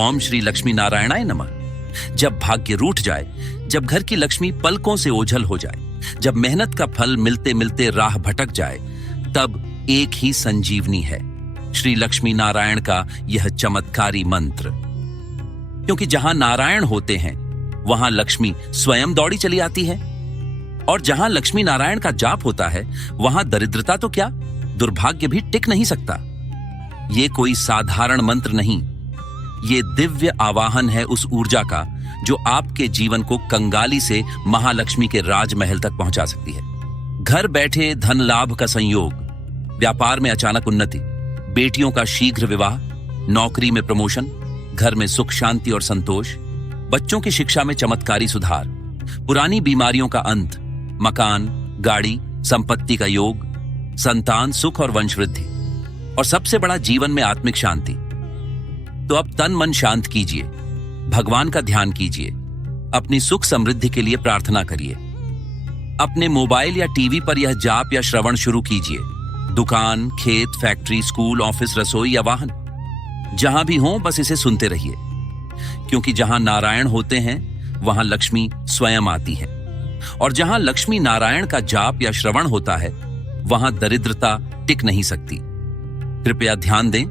ओम श्री लक्ष्मी नारायणाय नमः। जब भाग्य रूठ जाए, जब घर की लक्ष्मी पलकों से ओझल हो जाए, जब मेहनत का फल मिलते मिलते राह भटक जाए, तब एक ही संजीवनी है, श्री लक्ष्मी नारायण का यह चमत्कारी मंत्र। क्योंकि जहां नारायण होते हैं वहां लक्ष्मी स्वयं दौड़ी चली आती है, और जहां लक्ष्मी नारायण का जाप होता है वहां दरिद्रता तो क्या, दुर्भाग्य भी टिक नहीं सकता। ये कोई साधारण मंत्र नहीं, ये दिव्य आवाहन है उस ऊर्जा का जो आपके जीवन को कंगाली से महालक्ष्मी के राजमहल तक पहुंचा सकती है। घर बैठे धन लाभ का संयोग, व्यापार में अचानक उन्नति, बेटियों का शीघ्र विवाह, नौकरी में प्रमोशन, घर में सुख शांति और संतोष, बच्चों की शिक्षा में चमत्कारी सुधार, पुरानी बीमारियों का अंत, मकान, गाड़ी, संपत्ति का योग, संतान सुख और वंशवृद्धि, और सबसे बड़ा जीवन में आत्मिक शांति। तो अब तन मन शांत कीजिए, भगवान का ध्यान कीजिए, अपनी सुख समृद्धि के लिए प्रार्थना करिए। अपने मोबाइल या टीवी पर यह जाप या श्रवण शुरू कीजिए। दुकान, खेत, फैक्ट्री, स्कूल, ऑफिस, रसोई या वाहन, जहां भी हो बस इसे सुनते रहिए। क्योंकि जहां नारायण होते हैं वहां लक्ष्मी स्वयं आती है, और जहां लक्ष्मी नारायण का जाप या श्रवण होता है वहां दरिद्रता टिक नहीं सकती। कृपया ध्यान दें,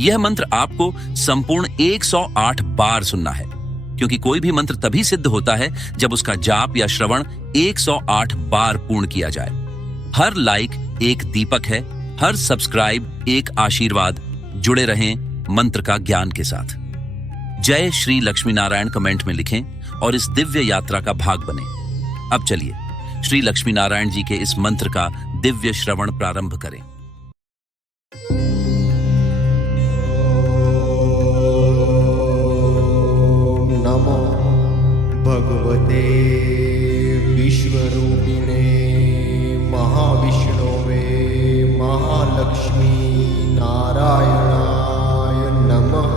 यह मंत्र आपको संपूर्ण 108 बार सुनना है, क्योंकि कोई भी मंत्र तभी सिद्ध होता है जब उसका जाप या श्रवण 108 बार पूर्ण किया जाए। हर लाइक एक दीपक है, हर सब्सक्राइब एक आशीर्वाद। जुड़े रहें मंत्र का ज्ञान के साथ। जय श्री लक्ष्मी नारायण कमेंट में लिखें और इस दिव्य यात्रा का भाग बने। अब चलिए श्री लक्ष्मी नारायण जी के इस मंत्र का दिव्य श्रवण प्रारंभ करें। नमो भगवते विश्वरूपिणे महाविष्णवे महालक्ष्मी नारायणाय नमः।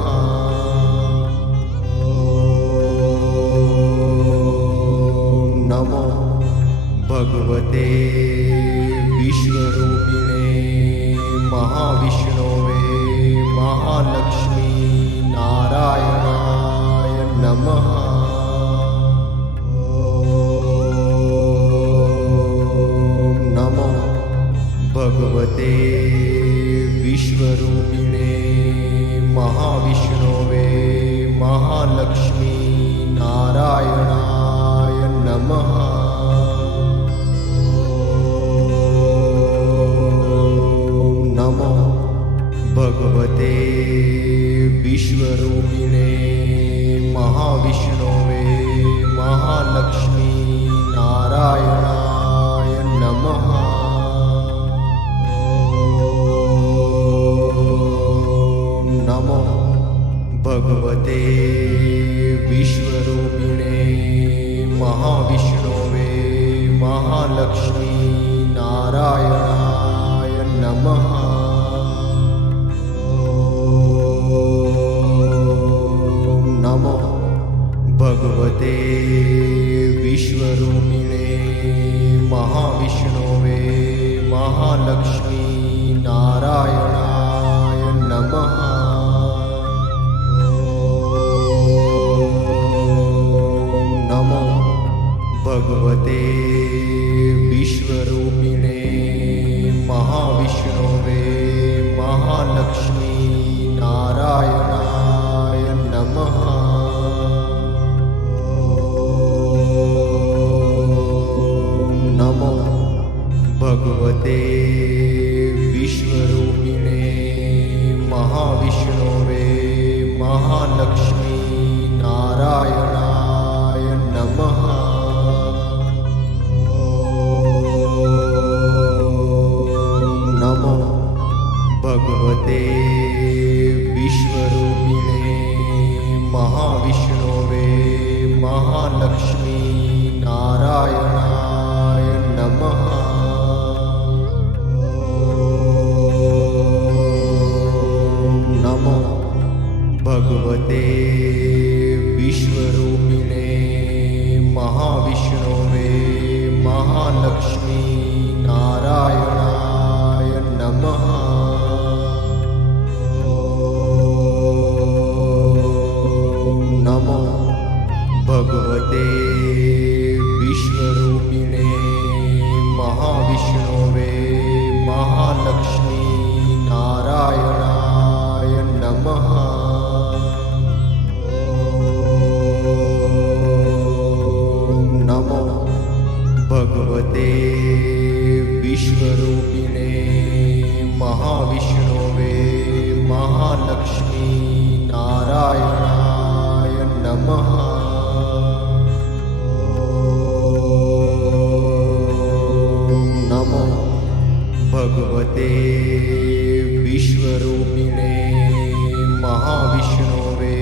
नमो भगवते विश्वरूपिणे महाविष्णवे महालक्ष्मी नारायणाय नमः। नमो भगवते विश्वरूपिणे महाविष्णवे महालक्ष्मी नारायणाय नमः। नमो भगवते विश्वरूपिणे महाविष्णवे महालक्ष्मी नारायणाय नमः। नमो भगवते विश्वरूपिणे महाविष्णवे महालक्ष्मी नारायणाय नमः। नमो भगवते विश्वरूपिणे महाविष्णवे महालक्ष्मी नारायणाय नमः। नमो भगवते विश्वरूपिणे महाविष्णवे महालक्ष्मी नारायणाय नमः। नमो भगवते विश्वरूपिणे महाविष्णवे महालक्ष्मी नारायणाय नमः। नमो भगवते विश्वरूपिणे महाविष्णवे महालक्ष्मी नारायणाय नमः। नमो भगवते महालक्ष्मी नारायणाय नमः। ॐ नमो भगवते विश्वरूपिणे महाविष्णवे महालक्ष्मी नारायणाय नमः। नमो भगवते विश्वरूपिणे महाविष्णवे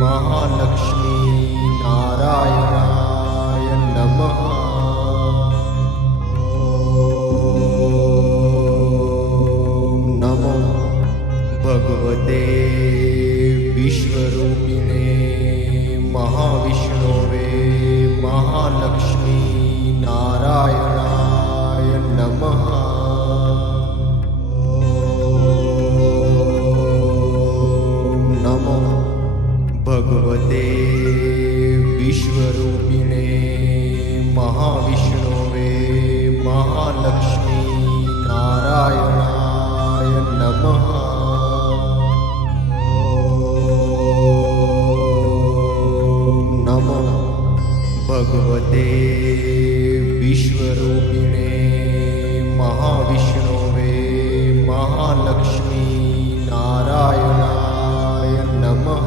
महालक्ष्मी नारायणाय नमः। नमो भगवते विश्वरूपिणे महाविष्णवे महालक्ष्मी नारायणाय नमः। नमो भगवते विश्वरूपिणे महाविष्णवे महालक्ष्मी नारायणाय नमः। नमो भगवते विश्वरूपिणे महाविष्णवे महालक्ष्मी नारायणाय नमः।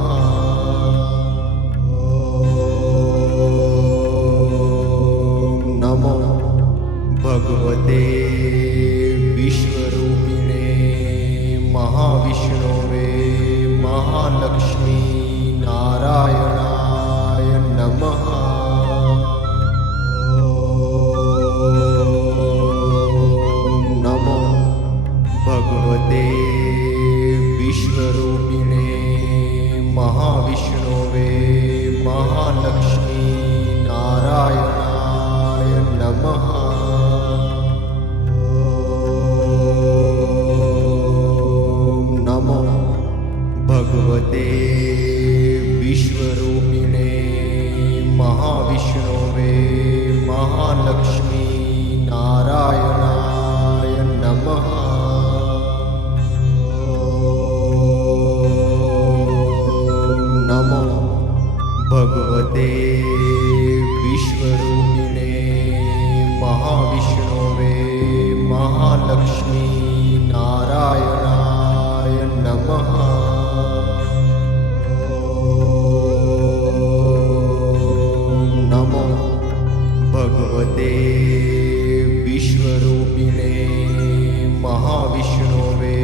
नमो भगवते विश्वरूपिणे महाविष्णवे महालक्ष्मी नारायणाय नमः। नमो भगवते विश्वरूपिणे महाविष्णवे महालक्ष्मी नारायणाय नमः। नमो भगवते विश्वरूपिणे महाविष्णवे महालक्ष्मी नारायणाय नमः। नमो भगवते विश्वरूपिणे महाविष्णवे महालक्ष्मी नारायणाय नमः। नमो भगवते विश्वरूपिणे महाविष्णवे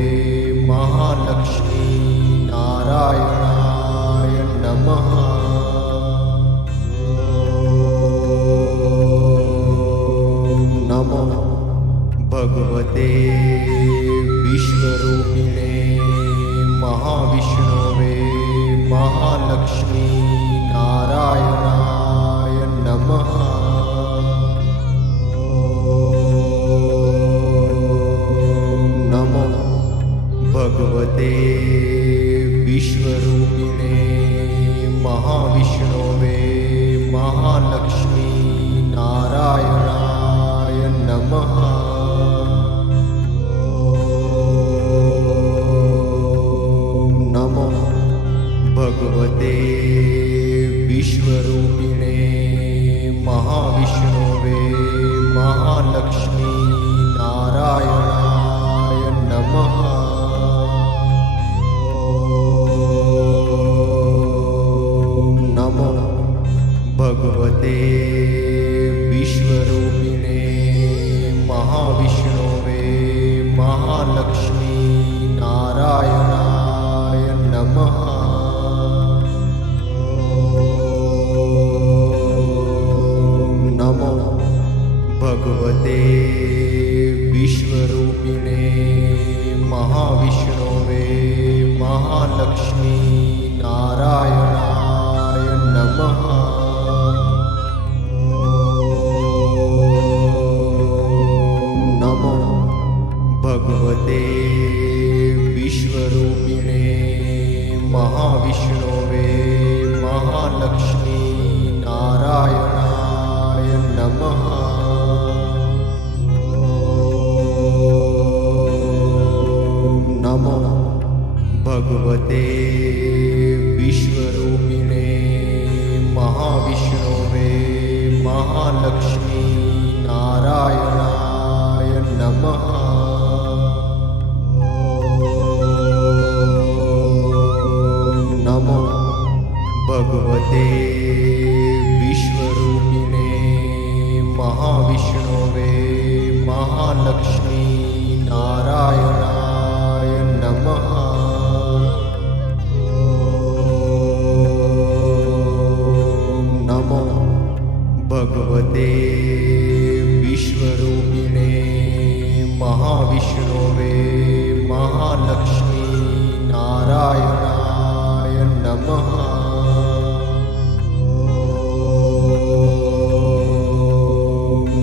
महालक्ष्मी नारायणाय नमः। नमो भगवते विश्वरूपिणे महाविष्णवे महालक्ष्मी नारायणाय नमः। नमो भगवते विश्वरूपिणे महाविष्णवे महालक्ष्मी नारायणाय नमः। नमो भगवते विश्वरूपिणे महाविष्णवे महालक्ष्मी नारायणाय नमः। नमो भगवते विश्वरूपिणे महाविष्णवे महालक्ष्मी नारायणाय नमः। नमो भगवते विश्वरूपिणे महाविष्णवे महालक्ष्मी नारायणाय नमः। नमो भगवते विश्वरूपिणे महाविष्णवे महालक्ष्मी नारायणाय नमः। ભગવતે વિશ્વરૂપિણે મહાવિષ્ણવે મહાલક્ષ્મી નારાયણાય નમઃ. નમો ભગવતે વિશ્વરૂપિણે મહાવિષ્ણવે મહાલક્ષ્મી નારાયણાય નમઃ. નમો ભગવતે વિશ્વરૂપિણે મહાવિષ્ણવે મહાલક્ષ્મી નારાયણાય નમઃ.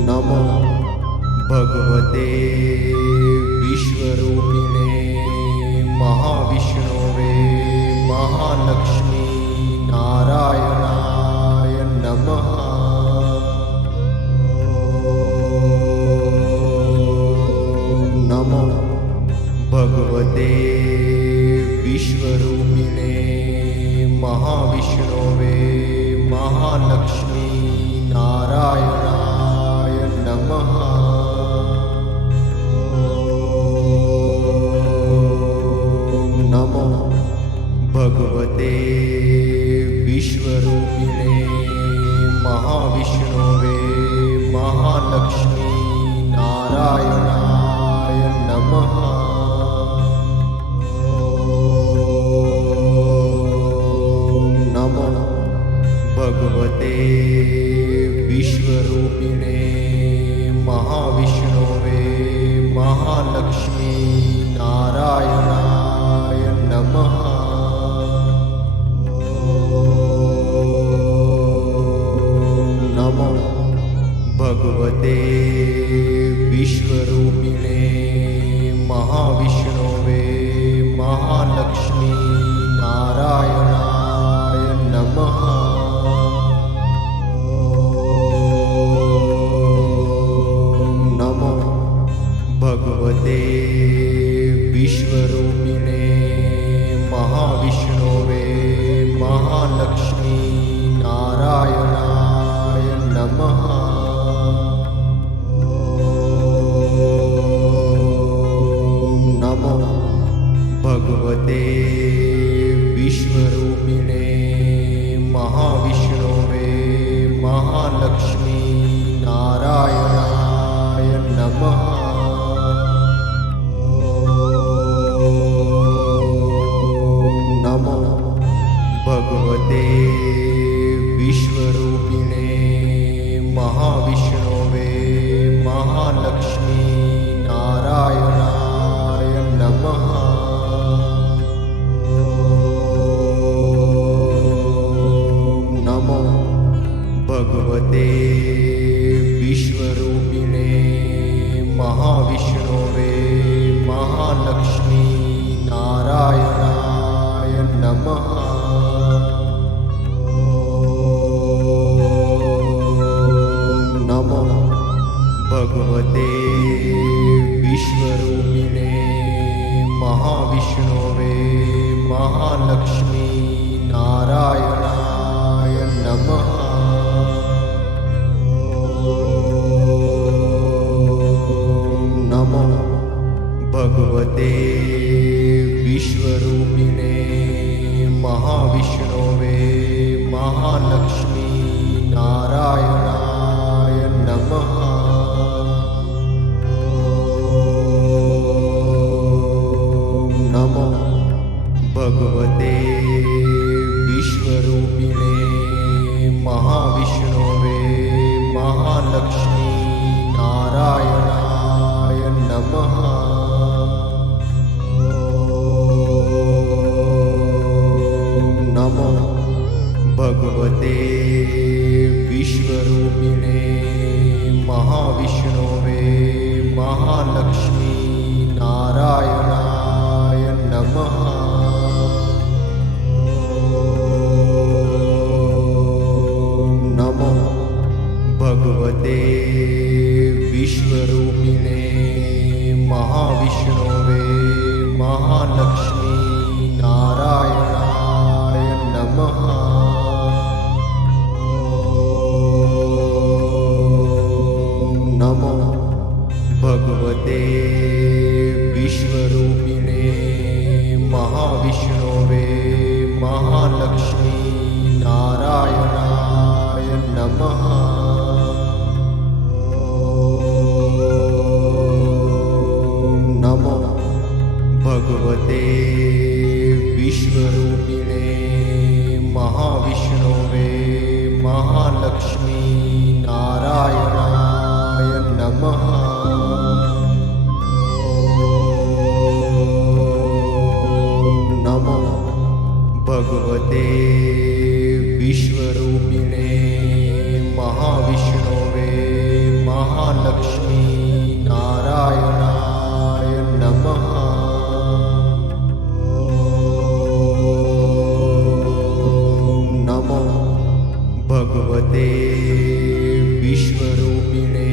નમો ભગવતે વિશ્વરૂપિણે મહાવિષ્ણવે મહાલક્ષ્મી નારાયણાય નમઃ. નમો ભગવતે વિશ્વરૂપિણે મહાવિષ્ણવે મહાલક્ષ્મી નારાયણાય નમઃ. નમો ભગવતે વિશ્વરૂપિણે મહાવિષ્ણવે મહાલક્ષ્મી નારાયણાય નમઃ. નમો ભગવતે વિશ્વરૂપિણે મહાવિષ્ણવે મહાલક્ષ્મી નારાયણાય નમઃ. નમો ભગવતે વિશ્વરૂપિણે મહાવિષ્ણવે મહાલક્ષ્મી નારાયણાય નમઃ. નમો ભગવતે વિશ્વરૂપિણે મહાવિષ્ણવે મહાલક્ષ્મી નારાયણાય નમઃ. નમો ભગવતે વિશ્વરૂપિણે મહાવિષ્ણવે મહાલક્ષ્મી નારાયણાય નમઃ. નમો ભગવતે વિશ્વરૂપિણે મહાવિષ્ણવે મહાલક્ષ્મી નારાયણાય નમઃ. નમો ભગવતે વિશ્વરૂપિણે મહાવિષ્ણવે મહાલક્ષ્મી નારાયણાય નમઃ. નમો ભગવતે વિશ્વરૂપિણે મહાવિષ્ણવે મહાલક્ષ્મી નારાયણાય નમઃ. નમો ભગવતે વિશ્વરૂપિણે મહાવિષ્ણવે મહાલક્ષ્મી નારાયણાય નમઃ. નમો ભગવતે વિશ્વરૂપિણે મહાવિષ્ણવે મહાલક્ષ્મી નારાયણાય નમઃ. નમો ભગવતે વિશ્વરૂપિણે भगवते विश्वरूपिणे महाविष्णवे महालक्ष्मी नारायणाय नमः। नमो भगवते विश्वरूपिणे महाविष्णवे महालक्ष्मी नारायणाय नमः। नमो भगवते विश्वरूपिणे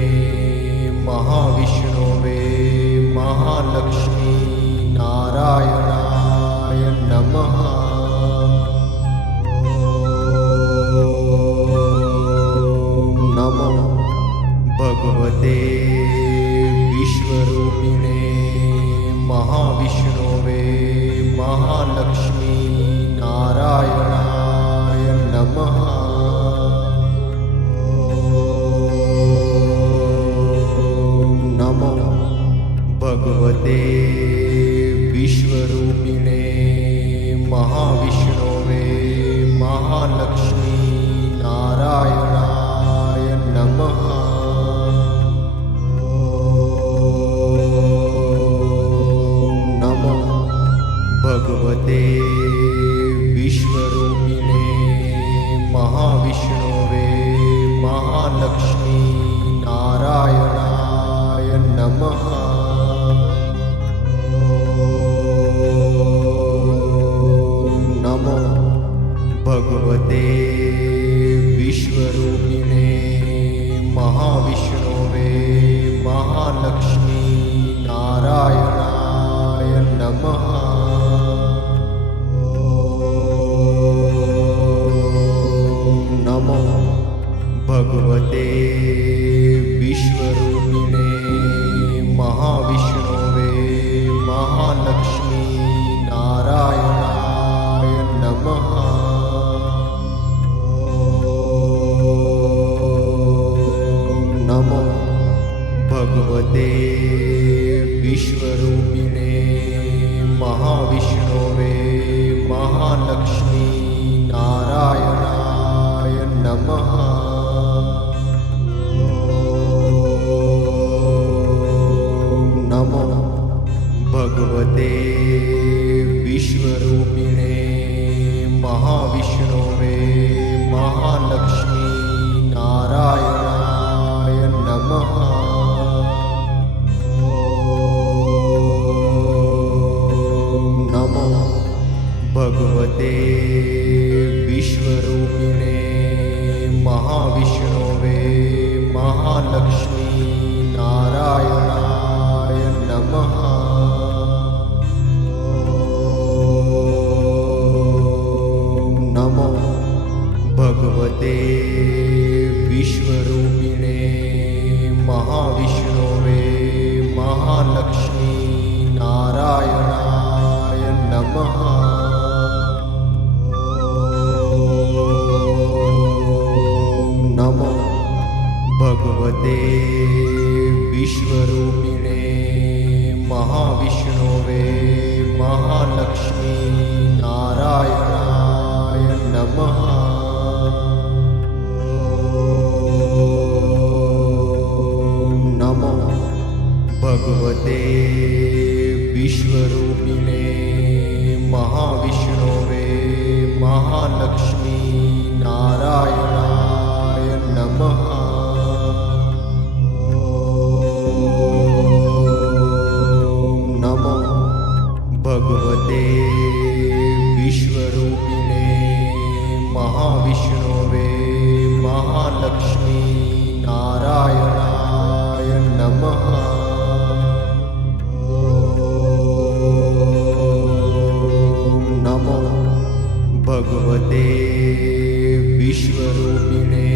महाविष्णवे महालक्ष्मी नारायणाय नमः। नमो भगवते विश्वरूपिणे महाविष्णवे महालक्ष्मी नारायणाय नमः। नमो भगवते विश्वरूपिणे महाविष्णवे महालक्ष्मी नारायणाय नमः। नमो भगवते विश्वरूपिणे महाविष्णवे महालक्ष्मी नारायणाय नमः। नमो भगवते विश्वरूपिणे महाविष्णवे महालक्ष्मी नारायणाय नमः। नमो भगवते विश्वरूपिणे महाविष्णवे महालक्ष्मी नारायणाय नमः। नमो भगवते विश्वरूपिणे महाविष्णवे महालक्ष्मी नारायणाय नमः। नमो भगवते विश्वरूपिणे महाविष्णवे महालक्ष्मी नारायणाय नमः। नमो भगवते विश्वरूपिणे महाविष्णवे महालक्ष्मी नारायणाय नमः। नमो भगवते विश्वरूपिणे महाविष्णवे महालक्ष्मी नारायणाय नमः। नमो भगवते विश्वरूपिणे महाविष्णवे महालक्ष्मी नारायणाय नमः। नमो भगवते विश्वरूपिणे महाविष्णवे महालक्ष्मी नारायणाय नमः। नमो भगवते विश्वरूपिणे महाविष्णवे महालक्ष्मी नारायणाय नमः। नमो भगवते विश्वरूपिणे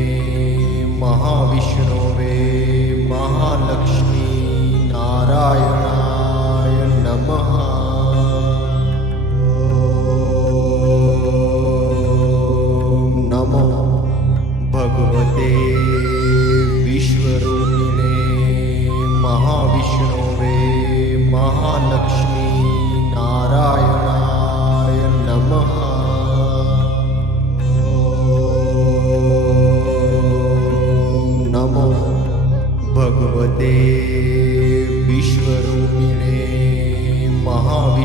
महाविष्णवे महालक्ष्मी नारायणाय नमः। नमो भगवते विश्वरूपिणे महा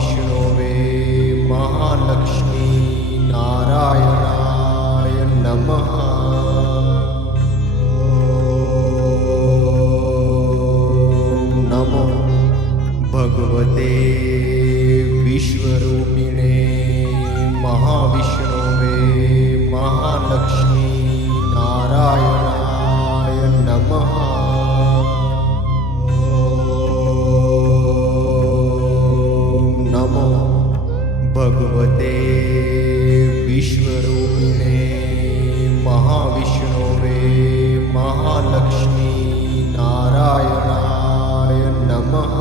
महाविष्णवे महालक्ष्मी नारायणाय नमः। नमो भगवते विश्वरूपिणे महाविष्णवे महालक्ष्मी नारायणाय नमः। नमो भगवते विश्वरूपिणे महाविष्णवे महालक्ष्मी नारायणाय नमः।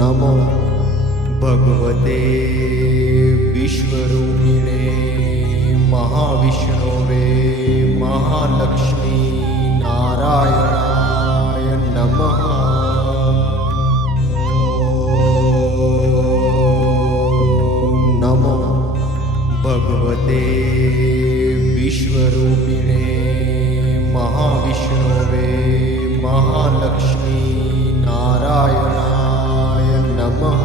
नमो भगवते विश्वरूपिणे महाविष्णवे महालक्ष्मी नारायणाय नमः। नमो भगवते विश्वरूपिणे महाविष्णवे महालक्ष्मी नारायणाय नमः।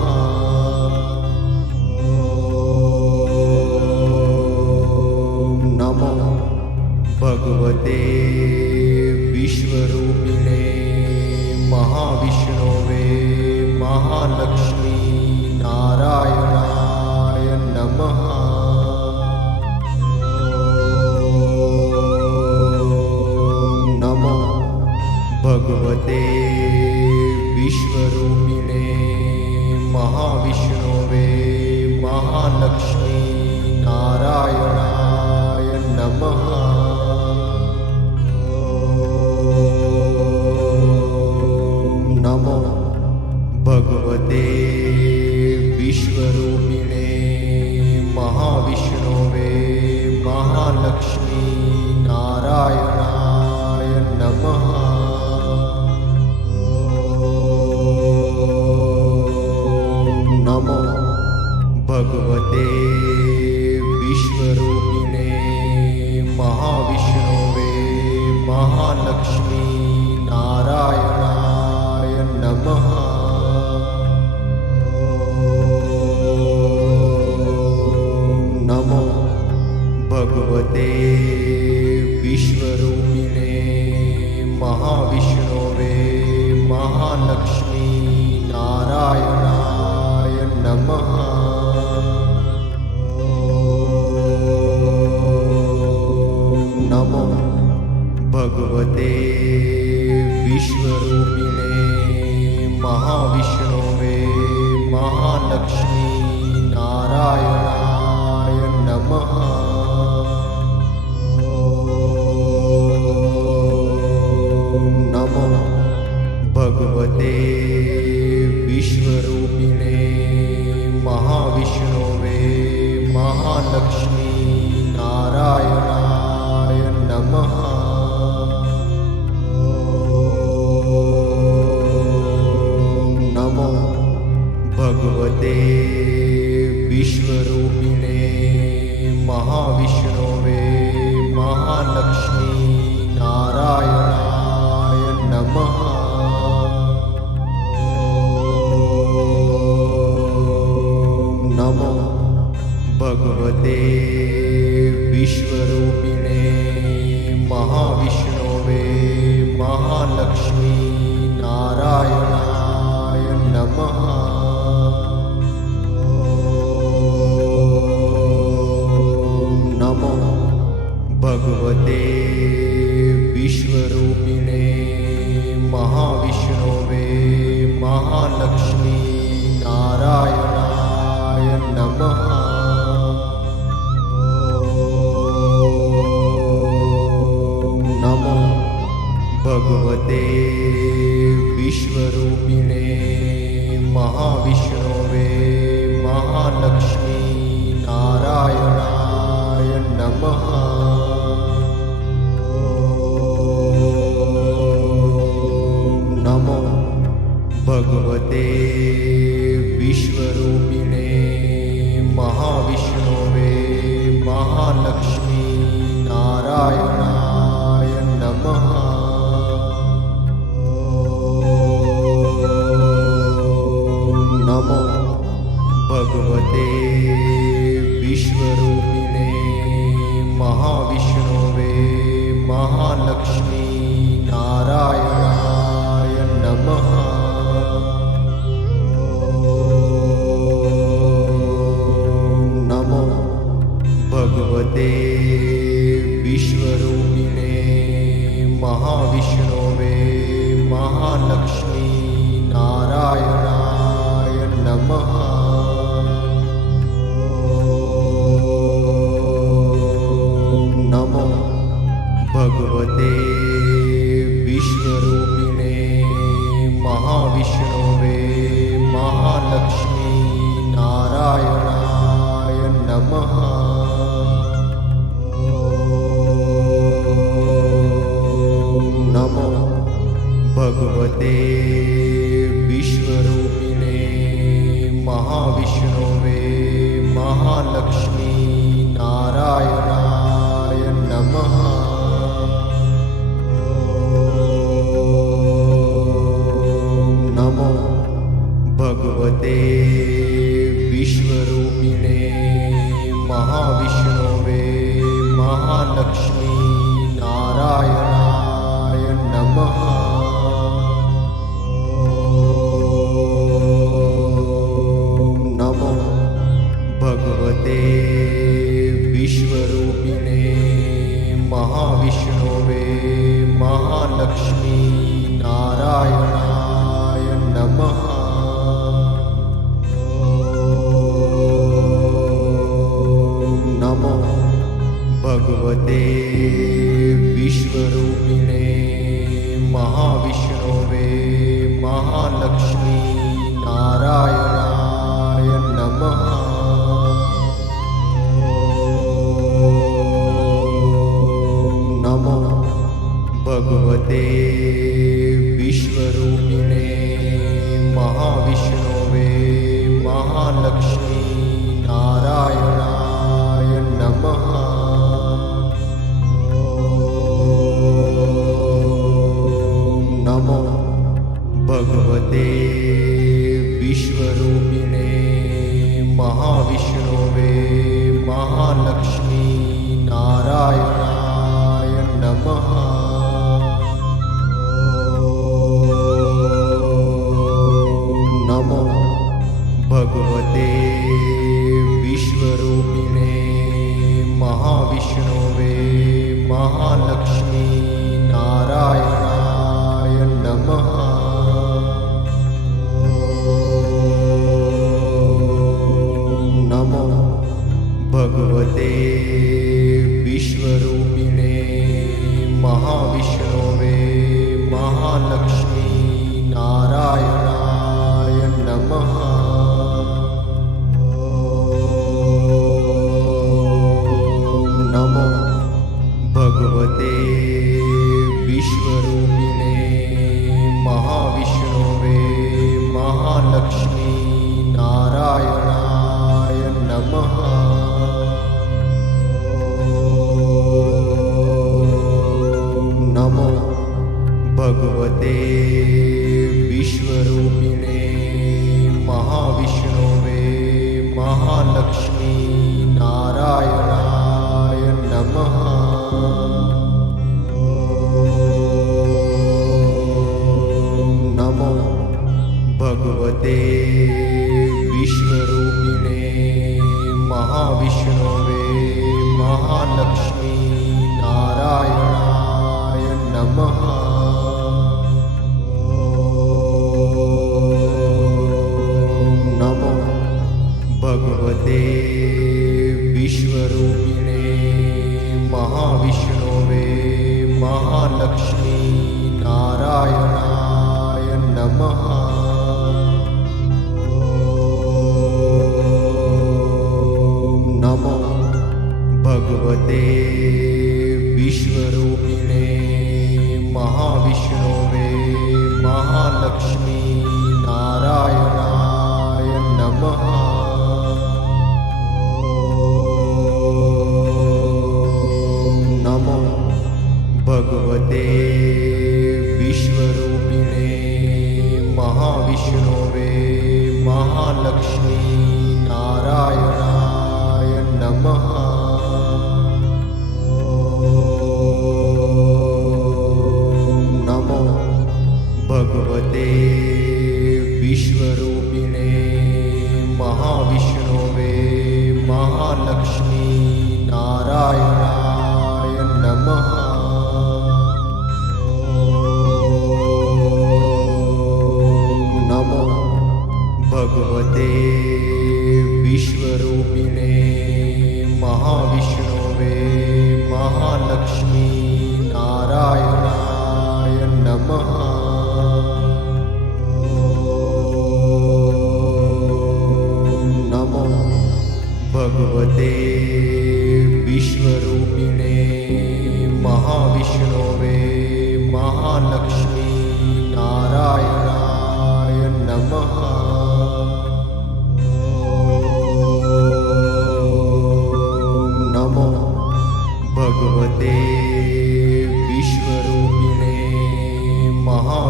नमो भगवते विश्वरूपिणे महाविष्णवे महालक्ष्मी नारायणाय नमः। नमो भगवते विश्वरूपिणे महाविष्णवे महालक्ष्मी नारायणाय नमः। नमो भगवते विश्वरूपिणे महाविष्णवे महालक्ष्मी नारायणाय नमः। नमो भगवते विश्वरूपिणे महाविष्णवे महालक्ष्मी नारायणाय नमः। नमो भगवते विश्वरूपिणे महाविष्णवे महालक्ष्मी नारायणाय नमः। नमो भगवते विश्वरूपिणे महाविष्णवे महालक्ष्मी नारायणाय नमः। नमो भगवते विश्वरूपिणे महाविष्णवे महालक्ष्मी नारायणाय नमः। नमो भगवते विश्वरूपिणे महाविष्णवे महालक्ष्मी नारायणाय नमः। नमो भगवते विश्वरूपिणे महाविष्णवे महालक्ष्मी नारायणाय नमः। नमो भगवते विश्वरूपिणे महाविष्णवे महालक्ष्मी नारायणाय नमः। नमो भगवते विश्वरूपिणे महाविष्णवे महालक्ष्मी नारायणाय नमः। नमो भगवते विश्वरूपिणे महाविष्णवे महालक्ष्मी नारायणाय नमः। महालक्ष्मी नारायणाय नमः। ॐ नमो भगवते विश्वरूपिणे महाविष्णवे महालक्ष्मी नारायणाय नमः। नमो भगवते विश्वरूपिणे महाविष्णवे महालक्ष्मी नारायणाय नमः। नमो भगवते विश्वरूपिणे महाविष्णवे महालक्ष्मी नारायणाय नमः। नमो भगवते विश्वरूपिणे महाविष्णवे महालक्ष्मी नारायणाय नमः। नमो भगवते विश्वरूपिणे महाविष्णवे महालक्ष्मी नारायणाय नमः। नमो भगवते विश्वरूपिणे महाविष्णवे महालक्ष्मी नारायणाय नमः। नमो भगवते विश्वरूपिणे महाविष्णवे महालक्ष्मी नारायणाय नमः। नमो भगवते विश्वरूपिणे महाविष्णवे महालक्ष्मी नारायणाय नमः। नमो भगवते विश्वरूपिणे महाविष्णवे महालक्ष्मी नारायणाय नमः। नमो भगवते विश्वरूपिणे महाविष्णवे महालक्ष्मी नारायणाय नमः। नमो भगवते विश्वरूपिणे महाविष्णवे महालक्ष्मी नारायणाय नमः। नमो भगवते विश्वरूपिणे महाविष्णवे महालक्ष्मी नारायणाय नमः। नमो भगवते विश्वरूपिणे महाविष्णवे महालक्ष्मी नारायणाय नमः। नमो भगवते विश्वरूपिणे महाविष्णवे महालक्ष्मी नारायणाय नमः। नमो भगवते विश्वरूपिणे महाविष्णवे महालक्ष्मी नारायणाय नमः। नमो भगवते विश्वरूपिणे महाविष्णवे महालक्ष्मी नारायणाय नमः।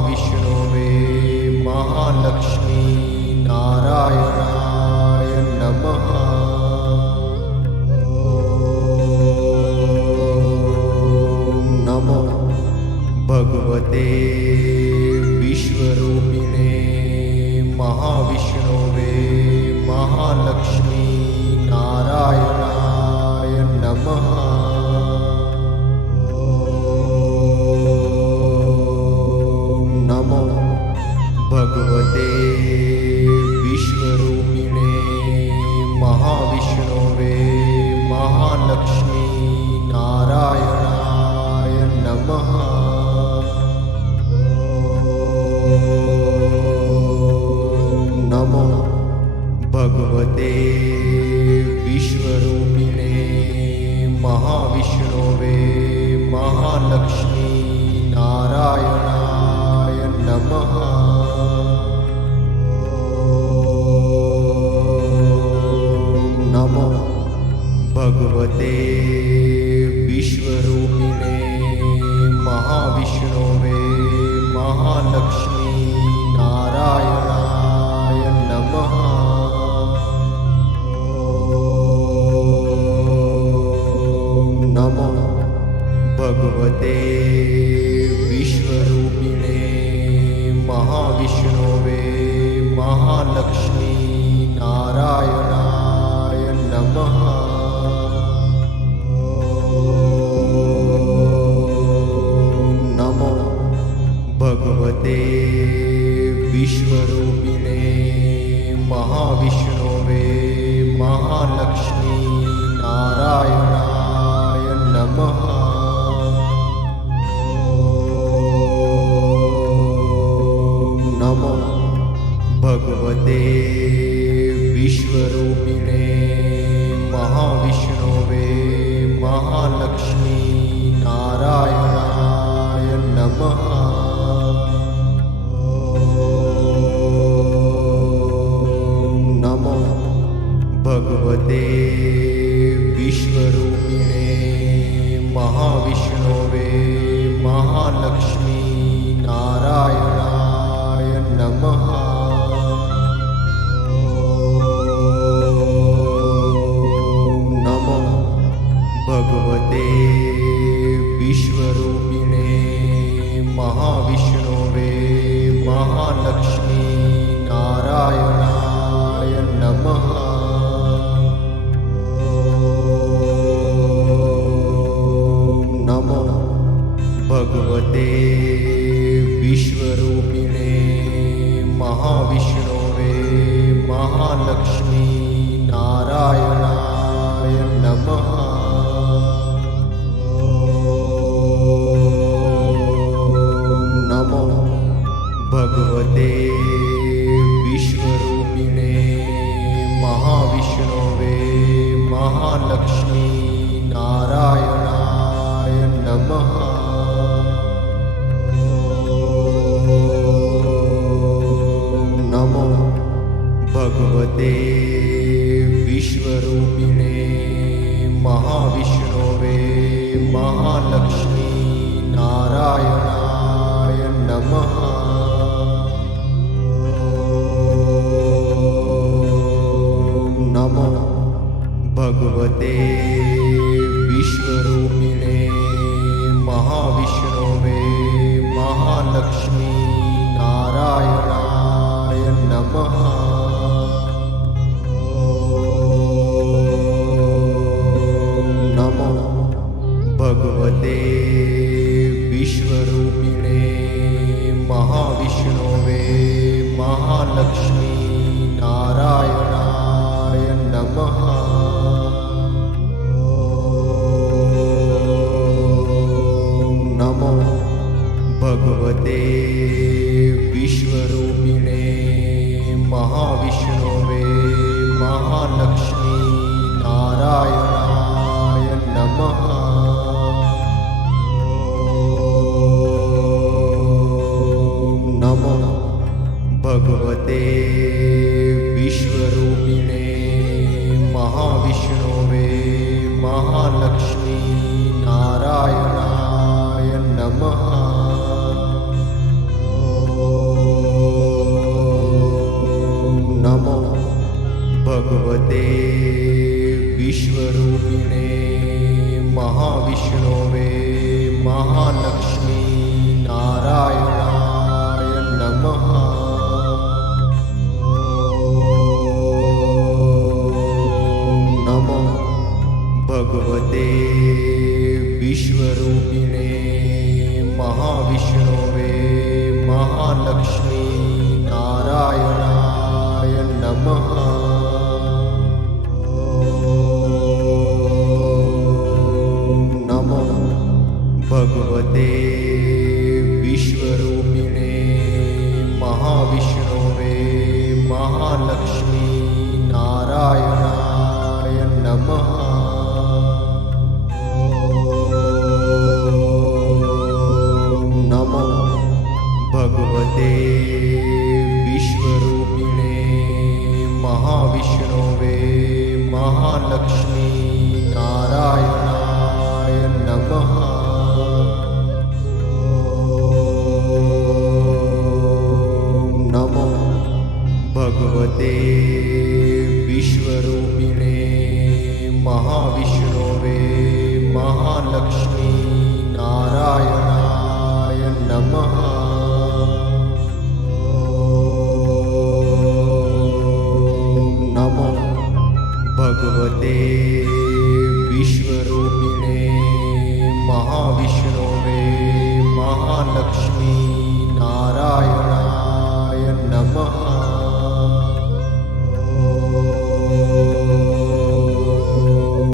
महाविष्णवे महालक्ष्मी नारायणाय नमः। नमो भगवते विश्वरूपिणे महाविष्णवे महालक्ष्मी नारायणाय नमः। नमो भगवते विश्वरूपिणे महाविष्णवे महालक्ष्मी नारायणाय नमः। नमो भगवते विश्वरूपिणे महाविष्णवे महालक्ष्मी नारायणाय नमः। नमो भगवते विश्वरूपिणे महाविष्णवे महालक्ष्मी नारायणाय नमः। नमो भगवते विश्वरूपिणे महाविष्णवे महालक्ष्मी नारायणाय नमः। नमो भगवते विश्वरूपिणे महाविष्णवे महालक्ष्मी नारायणाय नमः। नमो भगवते विश्वरूपिणे महाविष्णवे महालक्ष्मी नारायणाय नमः। नमो भगवते विश्वरूपिणे महाविष्णवे महालक्ष्मी नारायणाय नमः। नमो भगवते विश्वरूपिणे महाविष्णवे महालक्ष्मी नारायणाय नमः। नमो भगवते विश्वरूपिणे महाविष्णवे महालक्ष्मी नारायणाय नमः। नमो भगवते विश्वरूपिणे महाविष्णवे महालक्ष्मी नारायणाय नमः। नमो भगवते विश्वरूपिणे महाविष्णवे महालक्ष्मी नारायणाय नमः। नमो भगवते विश्वरूपिणे महाविष्णवे महालक्ष्मी नारायणाय नमः। नमो भगवते विश्वरूपिणे महाविष्णवे महालक्ष्मी नारायणाय नमः। नमो भगवते विश्वरूपिणे महाविष्णवे महालक्ष्मी नारायणाय नमः। नमो भगवते विश्वरूपिणे महाविष्णवे महालक्ष्मी नारायणाय नमः। નારાયણાય નમઃ. ઓમ નમો ભગવતે વિશ્વરૂપિણે મહાવિષ્ણવે મહાલક્ષ્મી નારાયણાય નમઃ. ઓમ નમો ભગવતે વિશ્વરૂપિણે મહાવિષ્ણવે મહાલક્ષ્મી નારાયણાય નમઃ. ઓમ નમો ભગવતે